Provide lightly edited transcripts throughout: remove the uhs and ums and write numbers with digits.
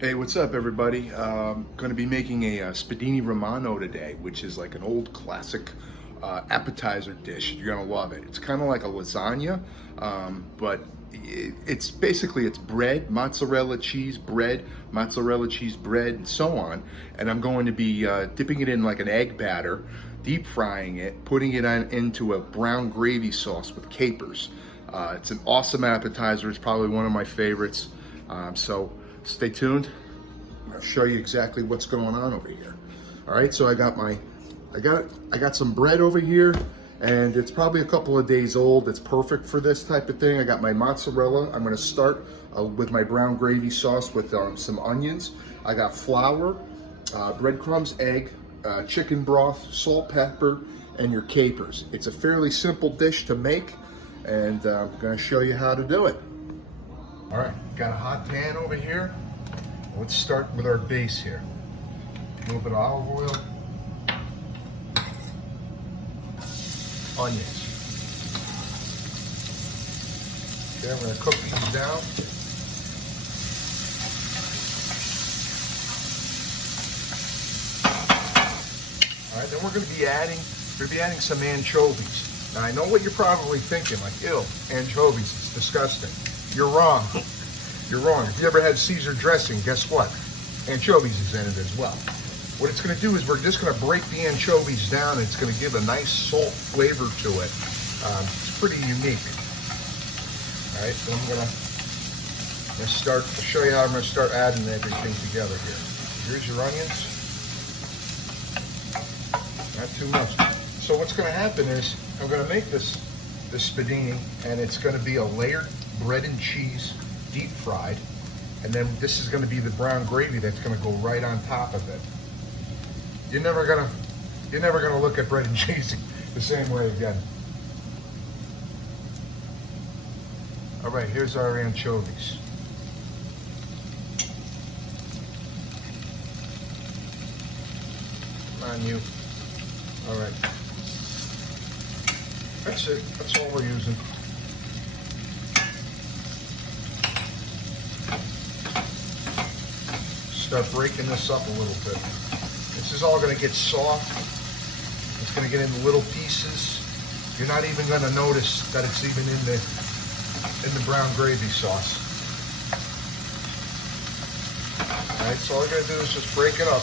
Hey, what's up, everybody? Going to be making a Spedini Romano today, which is like an old classic appetizer dish. You're going to love it. It's kind of like a lasagna, but it's basically it's bread, mozzarella cheese bread, and so on. And I'm going to be dipping it in like an egg batter, deep frying it, putting it into a brown gravy sauce with capers. It's an awesome appetizer. It's probably one of my favorites. So stay tuned. I'll show you exactly what's going on over here. All right, so I got some bread over here, and it's probably a couple of days old. It's perfect for this type of thing. I got my mozzarella. I'm going to start with my brown gravy sauce with some onions. I got flour, breadcrumbs, egg, chicken broth, salt, pepper, and your capers. It's a fairly simple dish to make, and I'm going to show you how to do it. All right, got a hot pan over here. Let's start with our base here. A little bit of olive oil, onions. Okay, I'm going to cook these down. All right, then we're going to be adding some anchovies. Now I know what you're probably thinking, like, ew, anchovies, it's disgusting. You're wrong. You're wrong. If you ever had Caesar dressing, guess what? Anchovies is in it as well. What it's going to do is we're just going to break the anchovies down, and it's going to give a nice salt flavor to it. It's pretty unique. All right, so I'm going to start to show you how I'm going to start adding everything together here. Here's your onions. Not too much. So what's going to happen is I'm going to make this Spedini, and it's going to be a layered bread and cheese, deep fried, and then this is going to be the brown gravy that's going to go right on top of it. You're never gonna look at bread and cheese the same way again. All right, here's our anchovies. Come on, you. All right. That's it. That's all we're using. Start breaking this up a little bit. This is all going to get soft. It's going to get into little pieces. You're not even going to notice that it's even in the brown gravy sauce. All right, so all you're going to do is just break it up.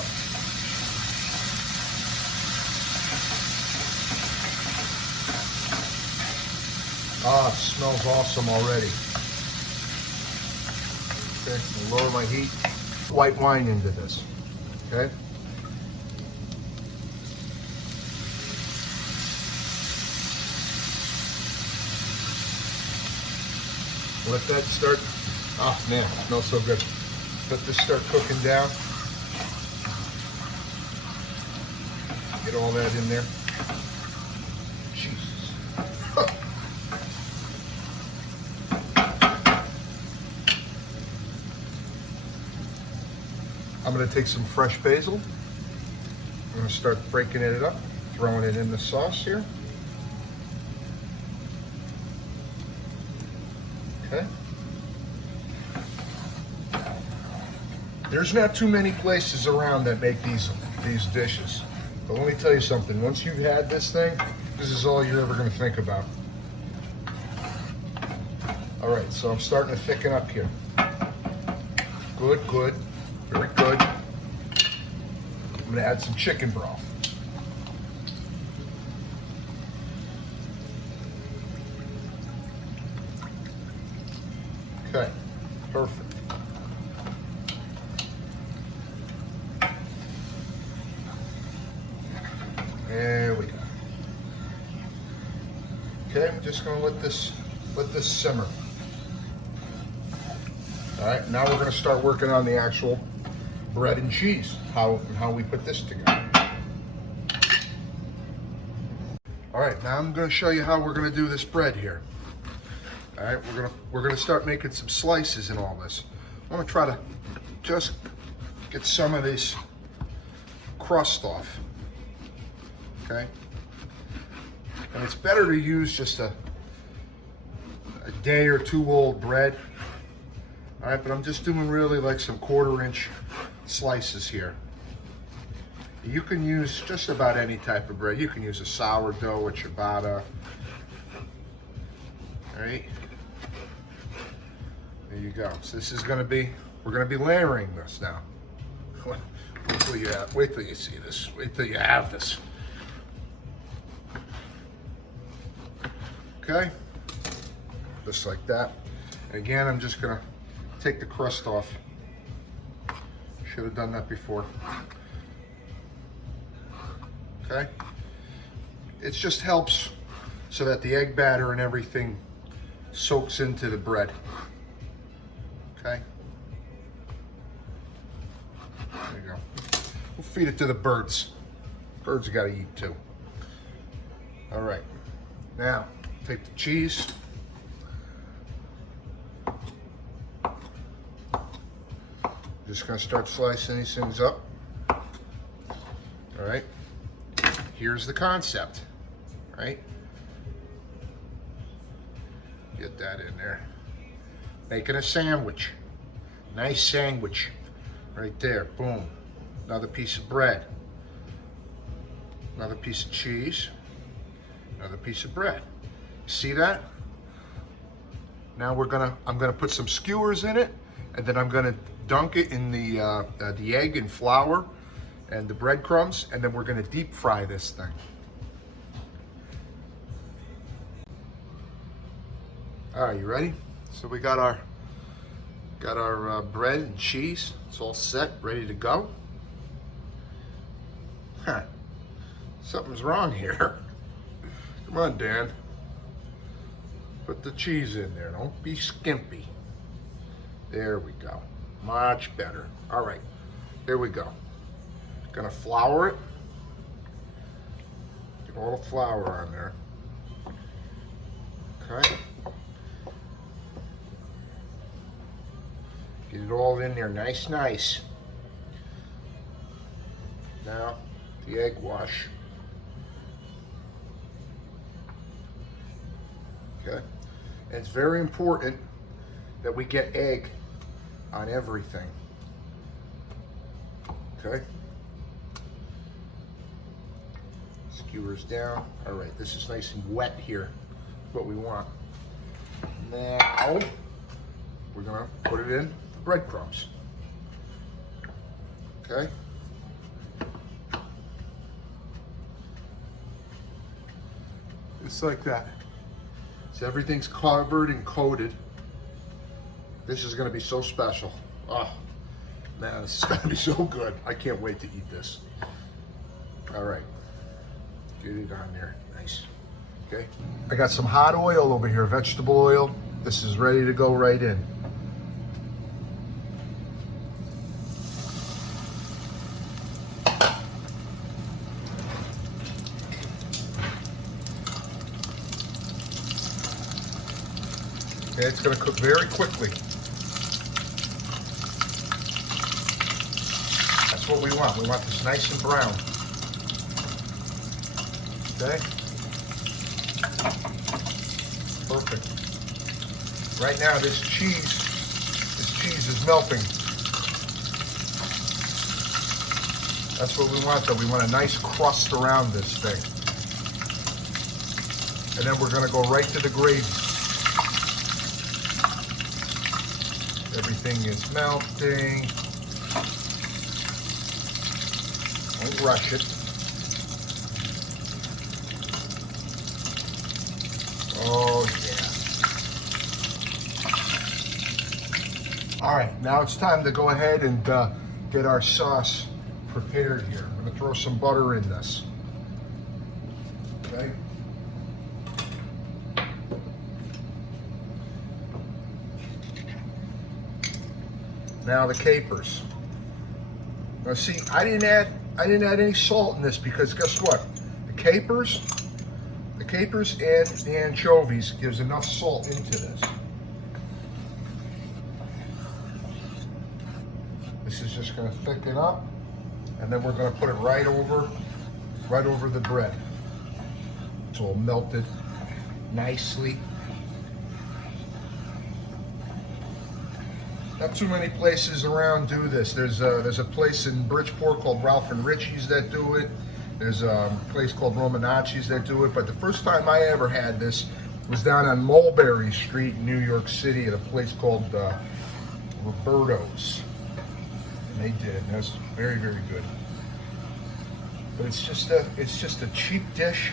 Ah, it smells awesome already. Okay, I'll lower my heat. White wine into this, okay? Let that start, oh man, it smells so good. Let this start cooking down. Get all that in there. Jesus. I'm going to take some fresh basil. I'm going to start breaking it up, throwing it in the sauce here. Okay. There's not too many places around that make these dishes. But let me tell you something, once you've had this thing, this is all you're ever going to think about. All right, so I'm starting to thicken up here. Good, good. Very good. I'm going to add some chicken broth. Okay, perfect. There we go. Okay, I'm just going to let this simmer. All right, now we're going to start working on the actual bread and cheese, how we put this together. All right, now I'm going to show you how we're going to do this bread here. All right, we're gonna start making some slices in all this. I'm gonna try to just get some of this crust off. Okay, and it's better to use just a day or two old bread. All right, but I'm just doing really like some 1/4-inch slices here. You can use just about any type of bread. You can use a sourdough, a ciabatta. All right. There you go. So this is gonna be, we're gonna be layering this now. Wait till you see this. Wait till you have this. Okay. Just like that. And again, I'm just gonna take the crust off. Should have done that before. Okay. It just helps so that the egg batter and everything soaks into the bread. Okay. There you go. We'll feed it to the birds. Birds gotta eat too. All right. Now, take the cheese. Just gonna start slicing these things up. All right. Here's the concept, right? Get that in there. Making a sandwich. Nice sandwich. Right there, boom. Another piece of bread. Another piece of cheese. Another piece of bread. See that? Now I'm gonna put some skewers in it, and then I'm gonna dunk it in the egg and flour and the breadcrumbs, and then we're gonna deep fry this thing. All right, you ready? So we got our bread and cheese. It's all set, ready to go. Huh. Something's wrong here. Come on, Dan. Put the cheese in there. Don't be skimpy. There we go. Much better. All right, here we go. Gonna flour it. Get all the flour on there. Okay. Get it all in there, nice. Now, the egg wash. Okay. And it's very important that we get egg on everything. Okay. Skewers down. All right, this is nice and wet here. What we want. Now, we're gonna put it in the breadcrumbs. Okay. Just like that. So everything's covered and coated. This is gonna be so special. Oh, man, this is gonna be so good. I can't wait to eat this. All right, get it on there, nice. Okay, I got some hot oil over here, vegetable oil. This is ready to go right in. Okay, it's gonna cook very quickly. That's what we want. We want this nice and brown. Okay? Perfect. Right now, this cheese is melting. That's what we want, though. We want a nice crust around this thing. And then we're gonna go right to the gravy. Everything is melting. Don't rush it. Oh, yeah. All right, now it's time to go ahead and get our sauce prepared here. I'm gonna throw some butter in this. Okay. Now the capers. Now see, I didn't add any salt in this because guess what? The capers and the anchovies gives enough salt into this. This is just gonna thicken up, and then we're gonna put it right over the bread. It's all melted nicely. Not too many places around do this. There's a place in Bridgeport called Ralph and Richie's that do it. There's a place called Romanacci's that do it. But the first time I ever had this was down on Mulberry Street in New York City at a place called Roberto's. And they did. And that's very, very good. But it's just a cheap dish,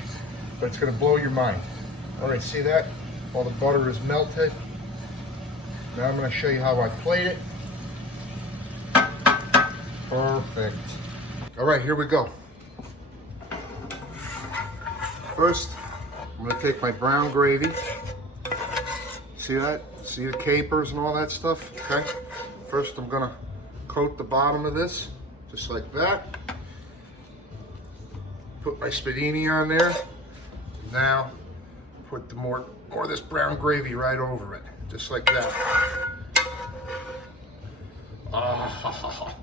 but it's gonna blow your mind. All right, see that? All the butter is melted. Now I'm going to show you how I plate it. Perfect. All right, here we go. First, I'm going to take my brown gravy. See that? See the capers and all that stuff? Okay. First, I'm going to coat the bottom of this, just like that. Put my Spedini on there. Now, put the more of this brown gravy right over it. Just like that. Ah,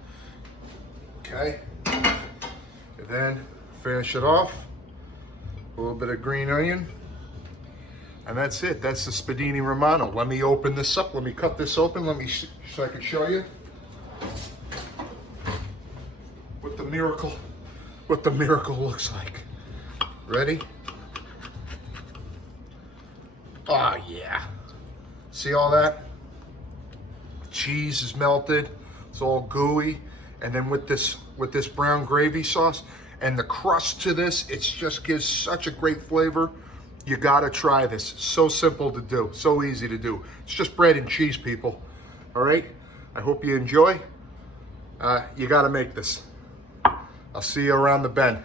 okay. And then finish it off. A little bit of green onion. And that's it. That's the Spedini Romano. Let me open this up. Let me cut this open. So I can show you what the miracle looks like. Ready? Oh yeah. See all that? Cheese is melted. It's all gooey. And then with this brown gravy sauce and the crust to this, it just gives such a great flavor. You gotta try this. So simple to do, so easy to do. It's just bread and cheese, people. All right? I hope you enjoy. You gotta make this. I'll see you around the bend.